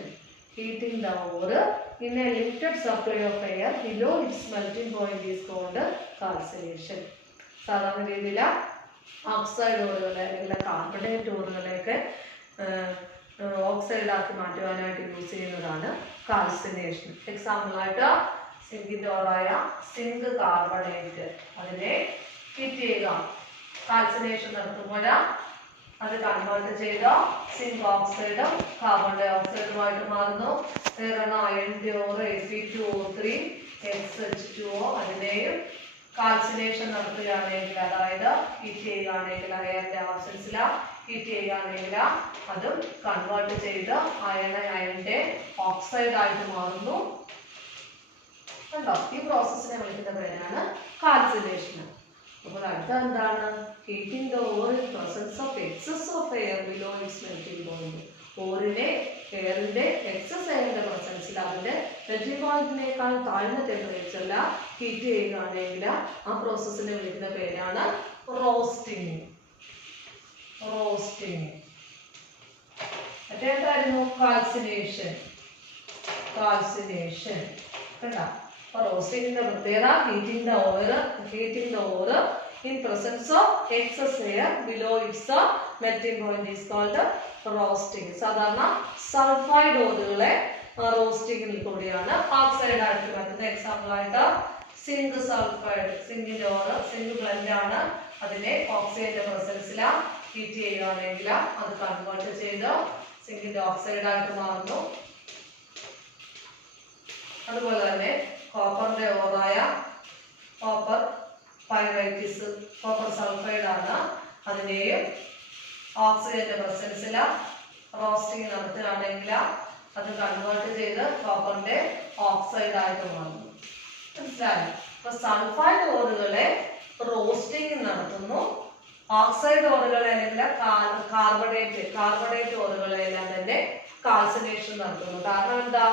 Heating the ore in a limited supply of air below its melting point is called calcination. സാധാരണ രീതിയിൽ ഓക്സൈഡ് ഓറുകളെ അല്ലെങ്കിൽ കാർബണേറ്റ് ഓറുകളെയൊക്കെ ഓക്സൈഡ് ആക്കി മാറ്റുവാനായിട്ട് യൂസ് ചെയ്യുന്നതാണ് കാൽസിനേഷൻ. എക്സാമ്പിളായിട്ട് സിങ്കിന്റെ ഓറായ സിങ്ക് കാർബണേറ്റ് അതിനെ ഹീറ്റ് ചെയ്യുക, കാൽസിനേഷൻ നടത്തുമ്പോൾ അത് കൺവേർട്ട് ചെയ്ത സിങ്ക് ഓക്സൈഡ് കാർബൺ ഡൈ ഓക്സൈഡുമായിട്ട് മാറുന്നു. വേറെ അയണിന്റെ ഓറ് Fe2O3 XH2O അതിനെയും കാൽസിനേഷൻ നടത്തുകയാണെങ്കിൽ അതായത് ഹീറ്റ് ചെയ്യുകയാണെങ്കിൽ അയണിന്റെ ആബ്സെൻസിൽ ഹീറ്റ് ചെയ്യുകയാണെങ്കിൽ അതും കൺവേർട്ട് ചെയ്ത് അയണിന്റെ ഓക്സൈഡ് ആയിട്ട് മാറുന്നു. കണ്ടോ, ഈ പ്രോസസ്സിനെ വിളിക്കുന്ന പേരാണ് കാൽസിനേഷൻ. അപ്പോൾ അടുത്ത എന്താണ്? Heating the ore in presence of excess of air below its melting point. ഓറിനെ എയറിന്റെ എക്സസ് എയറിന്റെ പ്രസൻസിൽ അതിന്റെ മെൽറ്റിംഗ് പോയിന്റിനേക്കാൾ താഴ്ന്ന ടെമ്പറേച്ചറിൽ ഹീറ്റ് ചെയ്യുകയാണെങ്കിൽ ആ പ്രോസസ്സിനെ വിളിക്കുന്ന പേരാണ് റോസ്റ്റിംഗ്. റോസ്റ്റിംഗ്. മറ്റേതായിരുന്നു? കാൽസിനേഷൻ. കാൽസിനേഷൻ. കണ്ടോ, റോസ്റ്റിംഗിന്റെ പ്രത്യേകത heating the or in presence of excess air below its melting point is called roasting. സാധാരണ സൾഫൈഡ് ഓറുകളെ റോസ്റ്റിംഗിൽ കൂടിയാണ് ഓക്സൈഡ് ആയിട്ട് മാറ്റുന്നത്. എക്സാമ്പിൾ ആയിട്ട് സിങ്ക് സൾഫൈഡ്, സിങ്കിന്റെ ഓറ് സിങ്ക് ബ്ലെൻഡ് ആണ്, അതിനെ ഓക്സൈഡിന്റെ പ്രസൻസിൽ ഹീറ്റ് ചെയ്യുകയാണെങ്കിൽ അത് കൺവേർട്ട് ചെയ്ത് സിങ്കിന്റെ ഓക്സൈഡ് ആയിട്ട് മാറുന്നു. അതുപോലെ തന്നെ കോപ്പറിന്റെ ഓറായ കോപ്പർ പൈറൈറ്റിസ് കോപ്പർ സൾഫൈഡ് ആണ്, അതിനെയും ഓക്സിജന്റെ പ്രസൻസിൽ റോസ്റ്റിംഗ് നടത്തുകയാണെങ്കിൽ അത് കൺവേർട്ട് ചെയ്ത് കോപ്പറിന്റെ ഓക്സൈഡ് ആയിട്ട് മാറുന്നു. മനസ്സിലായോ? അപ്പൊ സൾഫൈഡ് ഓറുകളെ റോസ്റ്റിംഗ് നടത്തുന്നു, ഓക്സൈഡ് ഓറുകളെ അല്ലെങ്കിൽ കാർബണേറ്റ് ഓറുകളെ എല്ലാം തന്നെ കാൽസിനേഷൻ നടത്തുന്നു. കാരണം എന്താ?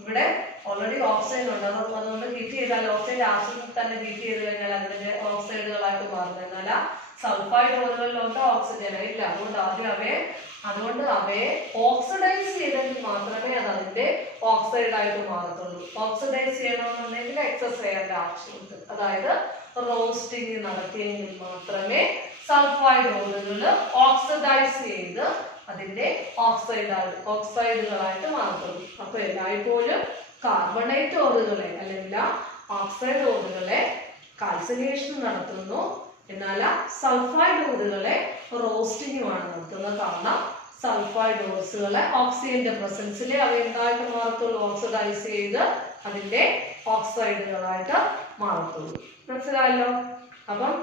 ഇവിടെ ഓൾറെഡി ഓക്സൈഡ് ഉണ്ട്, അതുകൊണ്ട് ഹീറ്റ് ചെയ്താൽ ഓക്സൈഡ് ആവശ്യത്തിൽ തന്നെ ഹീറ്റ് ചെയ്ത് കഴിഞ്ഞാൽ അതിന്റെ ഓക്സൈഡുകളായിട്ട് മാറുന്നു. എന്നാൽ സൾഫൈഡ് ഓറുകളിലോട്ട് ഓക്സിജൻ ഇല്ല, അതുകൊണ്ട് അവയെ ഓക്സിഡൈസ് ചെയ്തെങ്കിൽ മാത്രമേ അത് അതിന്റെ ഓക്സൈഡ് ആയിട്ട് മാറത്തുള്ളൂ. ഓക്സിഡൈസ് ചെയ്യണമെന്നുണ്ടെങ്കിൽ എക്സസ് എയറിന്റെ ആവശ്യമുണ്ട്. അതായത് റോസ്റ്റിംഗ് നടത്തിയെങ്കിൽ മാത്രമേ സൾഫൈഡ് ഓറുകൾ ഓക്സിഡൈസ് ചെയ്ത് അതിന്റെ ഓക്സൈഡുകളായിട്ട് മാറത്തുള്ളൂ. അപ്പൊ എല്ലായ്പ്പോഴും കാർബണേറ്റ് ഓറുകളെ അല്ലെങ്കിൽ ഓക്സൈഡ് ഓറുകളെ കാൽസിനേഷൻ നടത്തുന്നു, എന്നാൽ സൾഫൈഡ് ഓറുകളെ റോസ്റ്റിംഗുമാണ് നടത്തുന്നത്. കാരണം സൾഫൈഡ് ഓർസുകളെ ഓക്സിജന്റെ പ്രസൻസിൽ അവ എന്തായിട്ട് മാറത്തുള്ളൂ? ഓക്സിഡൈസ് ചെയ്ത് അതിന്റെ ഓക്സൈഡുകളായിട്ട് മാറത്തുള്ളൂ. മനസ്സിലായല്ലോ? അപ്പം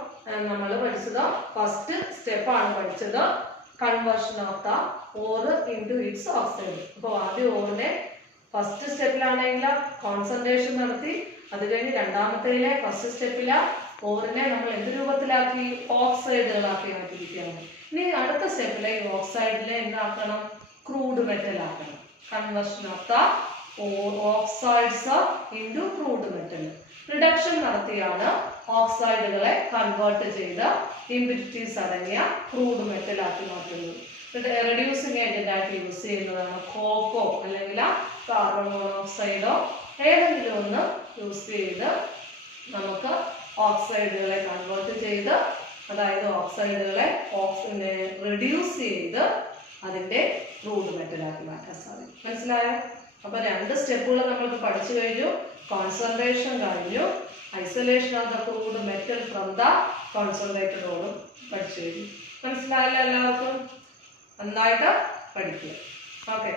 നമ്മൾ പഠിച്ചത് ഫസ്റ്റ് സ്റ്റെപ്പാണ് പഠിച്ചത്, conversion of the ore into its oxide. അപ്പോൾ ആദ്യം ഓറിനെ ഫസ്റ്റ് സ്റ്റെപ്പിലാണെങ്കിൽ കോൺസെൻട്രേഷൻ നടത്തി, അത് കഴിഞ്ഞ് രണ്ടാമത്തേലെ ഫസ്റ്റ് സ്റ്റെപ്പില് ഓറിനെ നമ്മൾ എന്ത് രൂപത്തിലാക്കി? ഓക്സൈഡുകളാക്കി മാറ്റിയിരിക്കുകയാണ്. ഇനി അടുത്ത സ്റ്റെപ്പിലെ ഈ ഓക്സൈഡിനെ എന്താക്കണം? ക്രൂഡ് മെറ്റൽ ആക്കണം. Conversion of the oxides into crude metal. Reduction നടത്തിയാണ് ഓക്സൈഡുകളെ കൺവേർട്ട് ചെയ്ത് ഇംപ്യൂരിറ്റീസ് അടങ്ങിയ ക്രൂഡ് മെറ്റൽ ആക്കി മാറ്റുന്നത്. റെഡ്യൂസിങ് ഏജന്റ് ആയിട്ട് യൂസ് ചെയ്യുന്നതാണ് കോക്കോ അല്ലെങ്കിൽ കാർബൺ മോണോക്സൈഡോ ഏതെങ്കിലും ഒന്ന് യൂസ് ചെയ്ത് നമുക്ക് ഓക്സൈഡുകളെ കൺവേർട്ട് ചെയ്ത്, അതായത് ഓക്സൈഡുകളെ റെഡ്യൂസ് ചെയ്ത് അതിന്റെ ക്രൂഡ് മെറ്റലാക്കി മാറ്റാൻ സാധിക്കും. മനസ്സിലായോ? അപ്പൊ രണ്ട് സ്റ്റെപ്പുകൾ നമ്മൾക്ക് പഠിച്ചു കഴിഞ്ഞു. കോൺസെൻട്രേഷൻ കഴിഞ്ഞു, isolation of the crude metal from the concentrated ഓറും പഠിച്ചു കഴിഞ്ഞു. മനസ്സിലായല്ലോ എല്ലാവർക്കും? നന്നായിട്ട് പഠിക്കുക. ഓക്കെ.